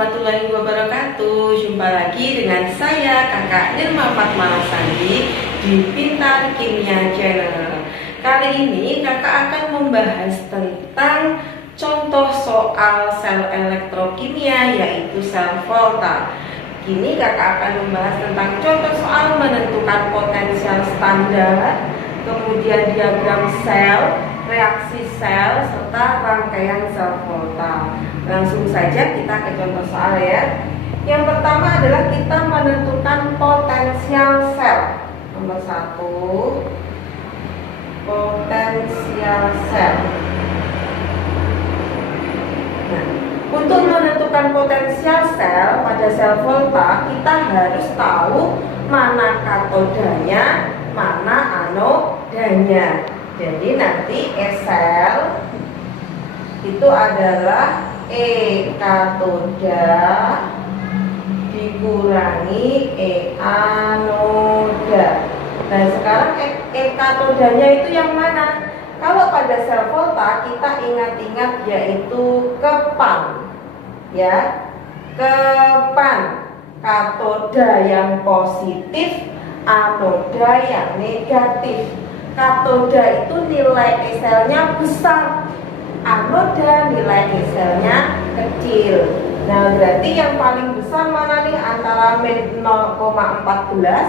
warahmatullahi wabarakatuh. Jumpa lagi dengan saya Kakak Nirma Fatmarasandi di Pintar Kimia Channel. Kali ini kakak akan membahas tentang contoh soal sel elektrokimia, yaitu sel volta. Kini kakak akan membahas tentang contoh soal menentukan potensial standar, kemudian diagram sel, reaksi sel, serta rangkaian sel volta. Langsung saja kita ke contoh soal ya. Yang pertama adalah kita menentukan potensial sel. Nomor 1, potensial sel. Nah, untuk menentukan potensial sel pada sel volta, kita harus tahu mana katodanya, mana anodanya. Jadi nanti E sel itu adalah E katoda dikurangi E anoda. Nah sekarang E katodanya itu yang mana? Kalau pada sel volta kita ingat-ingat yaitu kepan, ya, kepan, katoda yang positif, anoda yang negatif. Katoda itu nilai E selnya besar, anoda nilai E selnya kecil. Nah berarti yang paling besar mana nih, antara min 0,14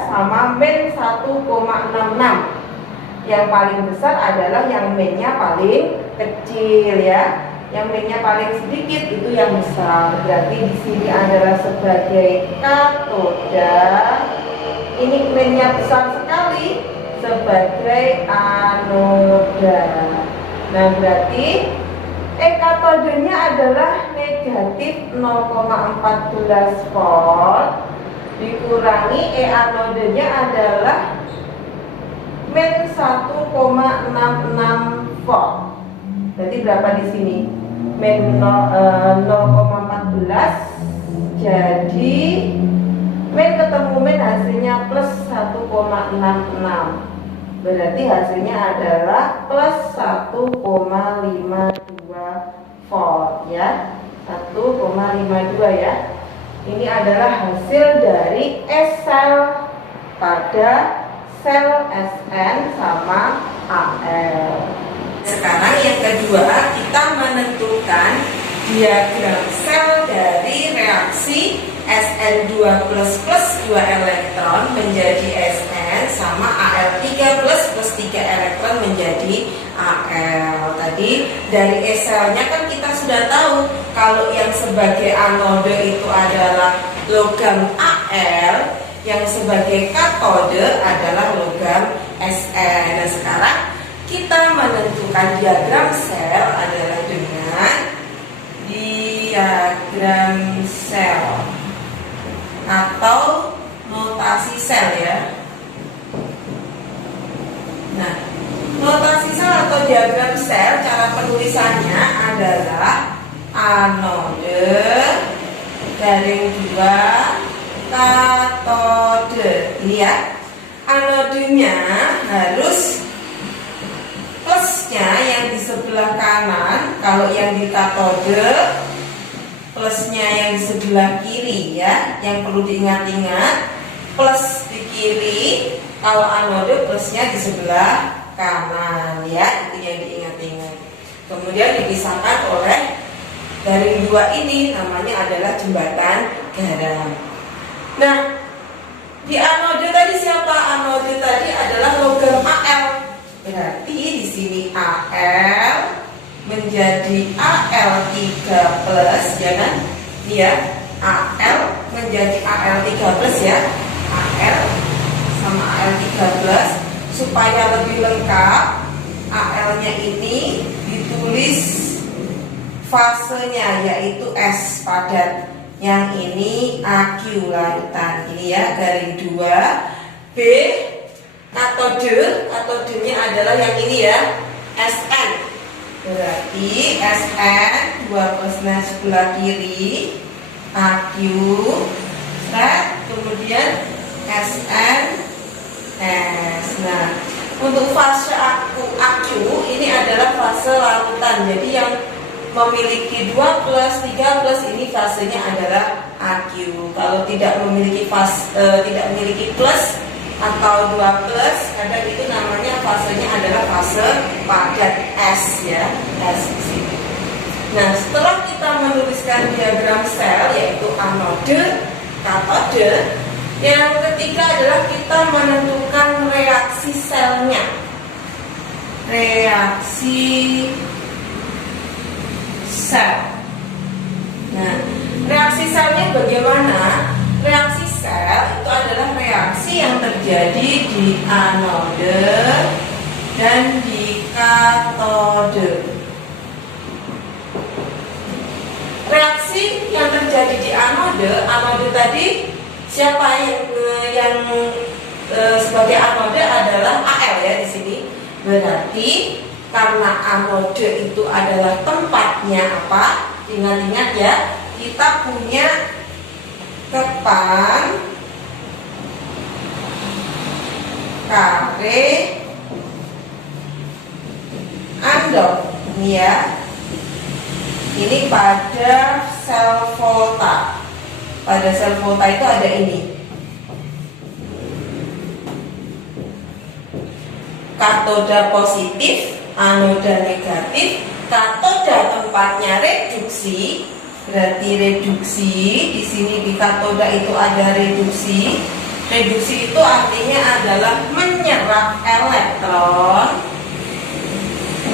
sama min 1,66. Yang paling besar adalah yang minnya paling kecil ya. Yang minnya paling sedikit itu yang besar. Berarti di sini adalah sebagai katoda. Ini minnya besar sekali, sebagai anoda. Nah berarti E katodenya adalah negatif 0,14 volt dikurangi E anodenya adalah min 1,66 volt. Berarti berapa di sini? Min 0,14, jadi min ketemu min hasilnya plus 1,66. Berarti hasilnya adalah plus 1,52 volt ya. 1,52 ya. Ini adalah hasil dari S sel pada sel Sn sama Al. Sekarang yang kedua, kita menentukan diagram sel dari reaksi Sn2 plus 2 elektron menjadi Sn sama Al3 plus 3 elektron menjadi Al. Tadi dari E selnya kan kita sudah tahu kalau yang sebagai anode itu adalah logam Al, yang sebagai katode adalah logam Sn. Nah sekarang kita menentukan diagram sel adalah dengan diagram sel atau notasi sel ya. Nah, notasi sel atau diagram sel, cara penulisannya adalah anode garing 2 katode. Ini ya, anodenya harus plusnya yang di sebelah kanan, kalau yang di katode plusnya yang di sebelah kiri ya. Yang perlu diingat-ingat, plus di kiri, kalau anode plusnya di sebelah kanan ya, itu yang diingat-ingat. Kemudian dipisahkan oleh garing 2 ini, namanya adalah jembatan garam. Nah, di anode tadi siapa? Anode tadi adalah logam Al. Berarti di sini Al menjadi Al3 plus ya kan? Iya, Al menjadi Al3 plus ya. Al sama Al3 plus. Supaya lebih lengkap, Al-nya ini ditulis fasenya yaitu S padat. Yang ini AQ larutan. Ini ya, garing 2. B katode, katodenya adalah yang ini ya, Sn. Berarti Sn 2 plusnya sebelah kiri, AQ, kemudian Sn S. Nah, untuk fase AQ ini adalah fase larutan. Jadi yang memiliki 2 plus, 3 plus, ini fasenya adalah AQ. Kalau tidak memiliki tidak memiliki plus atau 2 plus, kadang itu namanya fasenya adalah fase padat S ya, S. Nah, setelah kita menuliskan diagram sel yaitu anode, katode, yang ketiga adalah kita menentukan reaksi selnya. Reaksi sel. Nah, reaksi selnya bagaimana? Reaksi sel itu adalah reaksi yang terjadi di anode dan di katode. Reaksi yang terjadi di anode tadi siapa yang sebagai anode adalah Al ya di sini. Berarti karena anode itu adalah tempatnya apa? Ingat-ingat ya, kita punya kepan, kare, andok. Ini ya. Ini pada sel volta. Pada sel volta itu ada ini. Katoda positif, anoda negatif. Katoda tempatnya reduksi, berarti reduksi. Di sini di katoda itu ada reduksi. Reduksi itu artinya adalah menyerap elektron.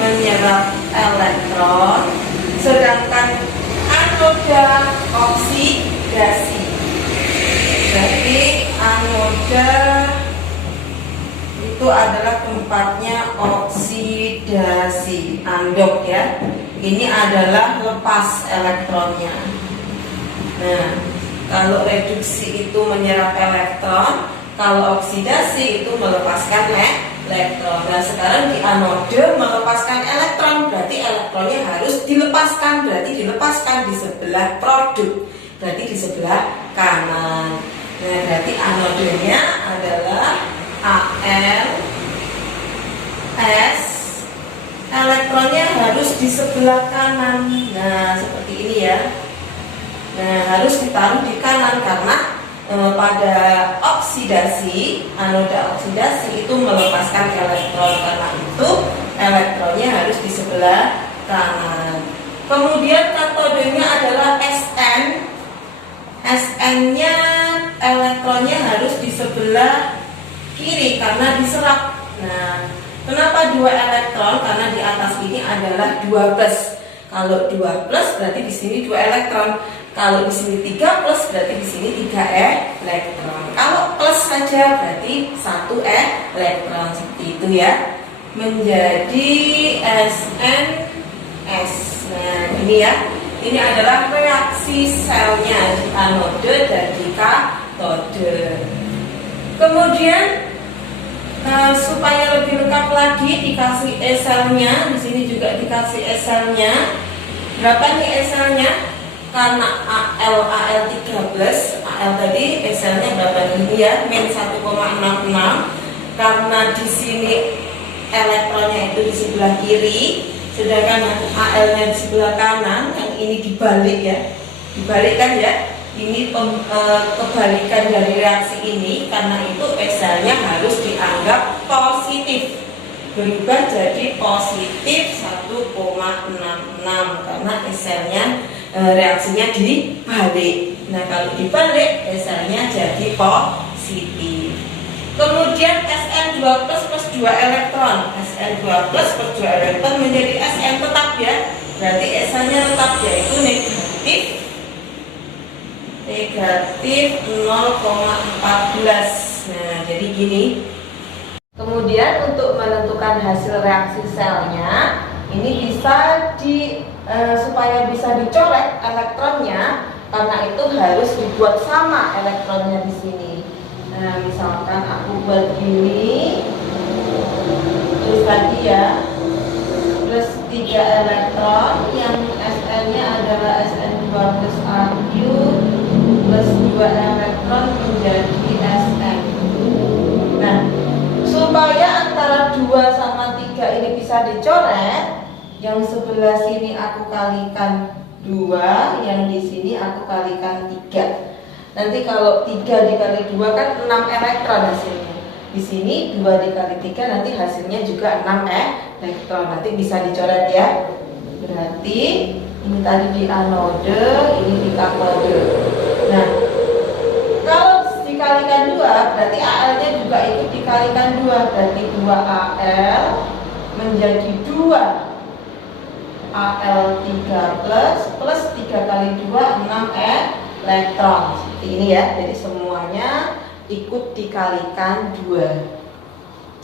Menyerap elektron. Sedangkan anoda oksidasi. Berarti anoda itu adalah tempatnya oksidasi, andok ya. Ini adalah lepas elektronnya. Nah, kalau reduksi itu menyerap elektron, kalau oksidasi itu melepaskan elektron. Nah, sekarang di anode melepaskan elektron, berarti elektronnya harus dilepaskan, berarti dilepaskan di sebelah produk, berarti di sebelah kanan. Nah, berarti anodenya adalah Al, S, elektronnya harus di sebelah kanan. Nah, seperti ini ya. Nah, harus ditaruh di kanan karena pada oksidasi, anoda oksidasi itu melepaskan elektron, karena itu elektronnya harus di sebelah kanan. Kemudian katodenya adalah Sn. Sn-nya elektronnya harus di sebelah kiri karena diserap. Nah, kenapa 2 elektron? Karena di atas ini adalah 2 plus. Kalau 2 plus berarti di sini 2 elektron. Kalau di sini 3 plus berarti di sini 3 elektron. Kalau plus saja berarti 1 elektron, seperti itu ya. Menjadi SNS. Nah, ini ya. Ini adalah reaksi selnya di anode dan di katode. Kemudian supaya lebih lengkap lagi dikasih selnya, di sini juga dikasih selnya. Berapa nih selnya? Karena Al 13, Al tadi selnya berapa nih ya? Min 1,66. Karena di sini elektronnya itu di sebelah kiri, sedangkan Al-nya di sebelah kanan, yang ini dibalik ya. Dibalik kan ya? Ini kebalikan dari reaksi ini, karena itu selnya harus dianggap positif, berubah jadi positif 1,66 karena selnya reaksinya dibalik. Nah, kalau dibalik selnya jadi positif. Kemudian Sn2 plus 2 elektron, Sn2 plus 2 elektron menjadi Sn tetap ya, berarti selnya tetap yaitu negatif 0,14. Nah, jadi gini. Kemudian untuk menentukan hasil reaksi selnya, ini bisa supaya bisa dicoret elektronnya, karena itu harus dibuat sama elektronnya di sini. Nah, misalkan aku buat gini, terus tadi ya, plus 3 elektron, yang Sn-nya adalah Sn2 plus AQ plus 2 elektron menjadi Sn. Nah, supaya antara 2 sama 3 ini bisa dicoret, Yang sebelah sini aku kalikan 2, yang di sini aku kalikan 3. Nanti kalau 3 dikali 2 kan 6 elektron hasilnya. Di sini 2 dikali 3 nanti hasilnya juga 6 elektron. Nanti bisa dicoret ya. Berarti ini tadi di anode, ini di katode. Nah, kalau dikalikan 2 berarti AL-nya juga ikut dikalikan 2. Berarti 2 AL menjadi 2 AL3 plus 3 kali 2 6 elektron. Seperti ini ya. Jadi semuanya ikut dikalikan 2.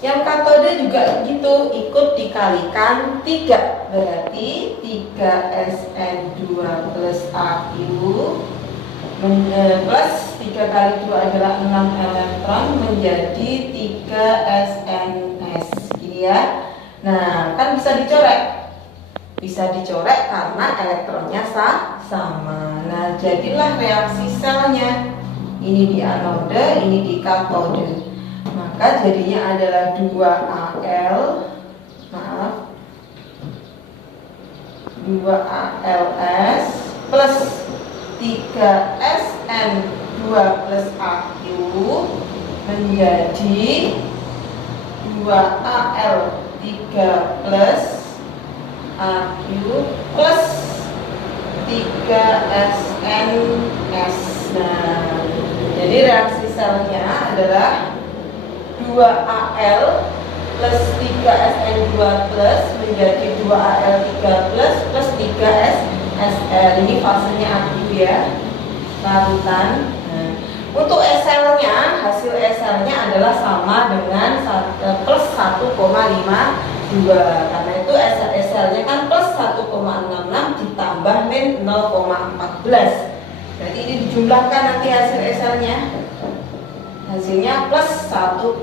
Yang katode juga gitu, ikut dikalikan 3. Berarti 3Sn2 plus Aq plus 3 kali 2 adalah 6 elektron menjadi 3Sns. Gini ya. Nah, kan bisa dicoret. Bisa dicoret karena elektronnya sama. Nah, jadilah reaksi selnya. Ini di anode, ini di katode. Maka jadinya adalah 2ALS plus 3SN2 plus Aq menjadi 2AL3 plus Aq plus 3SNS. Nah, jadi reaksi selnya adalah 2AL plus 3SN2 plus menjadi 2AL3 plus 3SSL. Ini fasenya aktif ya, larutan. Nah, untuk SL-nya, hasil SL-nya adalah sama dengan plus 1,52. Karena itu SL-nya kan plus 1,66 ditambah min 0,14. Berarti ini dijumlahkan nanti hasil SL-nya. Hasilnya plus 1,52.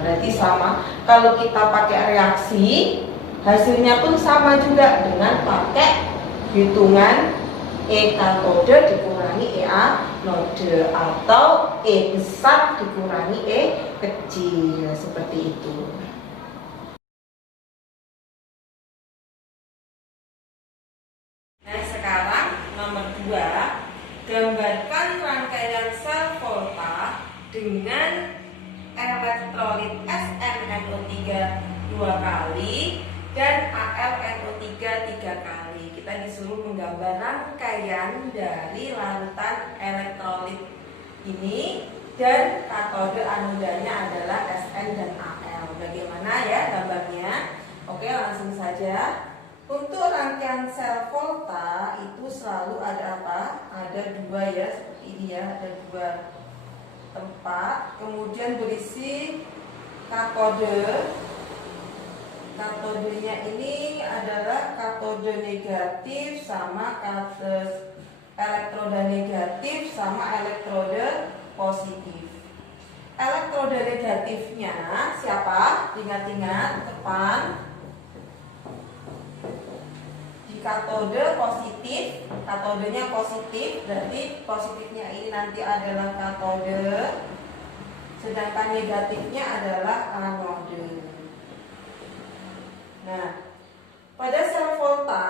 Berarti sama. Kalau kita pakai reaksi, hasilnya pun sama juga dengan pakai hitungan E katode dikurangi E anode atau E besar dikurangi E kecil, seperti itu. Nah, sekarang nomor 2, gambarkan rangkaian sel volta dengan elektrolit SnNO3 2 kali dan AlNO3 3 kali. Kita disuruh menggambar rangkaian dari larutan elektrolit ini dan katode anodanya adalah Sn dan Al. Bagaimana ya gambarnya? Oke, langsung saja. Untuk rangkaian sel volta itu selalu ada apa? Ada 2 ya, seperti ini ya, ada 2 tempat. Kemudian berisi katode. Katodenya ini adalah katode negatif sama elektroda negatif sama elektrode positif. Elektroda negatifnya siapa? Ingat-ingat, depan. Katode positif, katodenya positif, berarti positifnya ini nanti adalah katode, sedangkan negatifnya adalah anode. Nah, pada sel volta,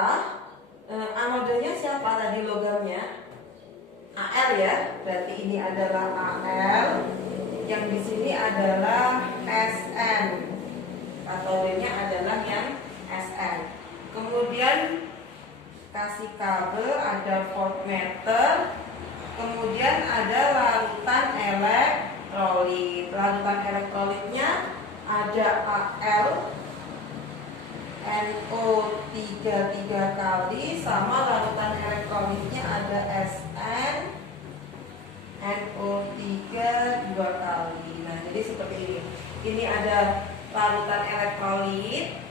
anodenya siapa tadi logamnya? Al ya, berarti ini adalah Al, yang di sini adalah Sn, katodenya adalah yang Sn. Kemudian kasih kabel, ada voltmeter, kemudian ada larutan elektrolit. Larutan elektrolitnya ada Al NO3 3 kali sama larutan elektrolitnya ada Sn NO3 2 kali. Nah, jadi seperti ini. Ini ada larutan elektrolit.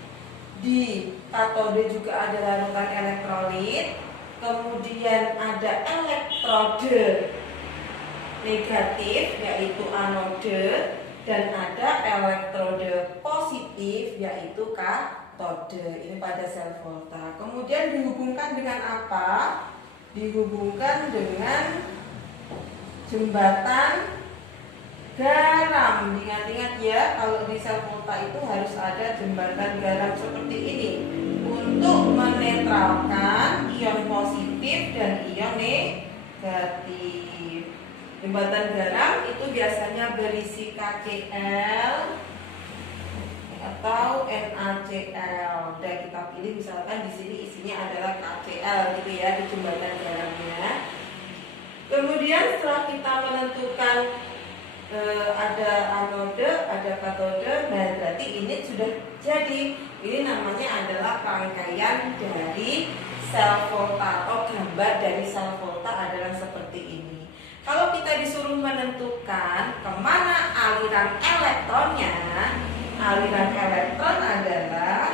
Di katode juga ada larutan elektrolit, kemudian ada elektrode negatif yaitu anode, dan ada elektrode positif yaitu katode. Ini pada sel volta. Kemudian dihubungkan dengan apa? Dihubungkan dengan jembatan garam. Ingat-ingat ya, kalau di sel volta itu harus ada jembatan garam seperti ini untuk menetralkan ion positif dan ion negatif. Jembatan garam itu biasanya berisi KCl atau NaCl. Dan kita pilih misalkan di sini isinya adalah KCl gitu ya di jembatan garamnya. Kemudian setelah kita menentukan ada anode, ada katode, nah berarti ini sudah jadi. Ini namanya adalah rangkaian dari sel volta atau gambar dari sel volta adalah seperti ini. Kalau kita disuruh menentukan kemana aliran elektronnya, aliran elektron adalah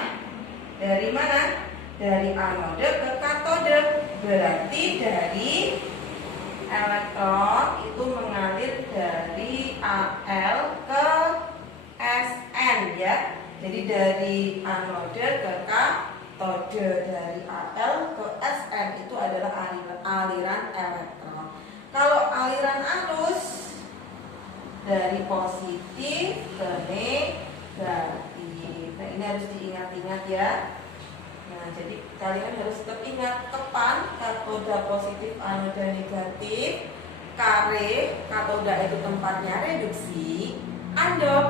dari mana? Dari anode ke katode. Berarti dari elektron itu mengalir dari Al ke Sn ya. Jadi dari anode ke katode, dari Al ke Sn itu adalah aliran elektron. Kalau aliran arus dari positif ke negatif. Nah, ini harus diingat-ingat ya. Nah, jadi kalian harus tetap ingat kepan, katoda positif, anoda negatif, kare, katoda itu tempatnya reduksi, andok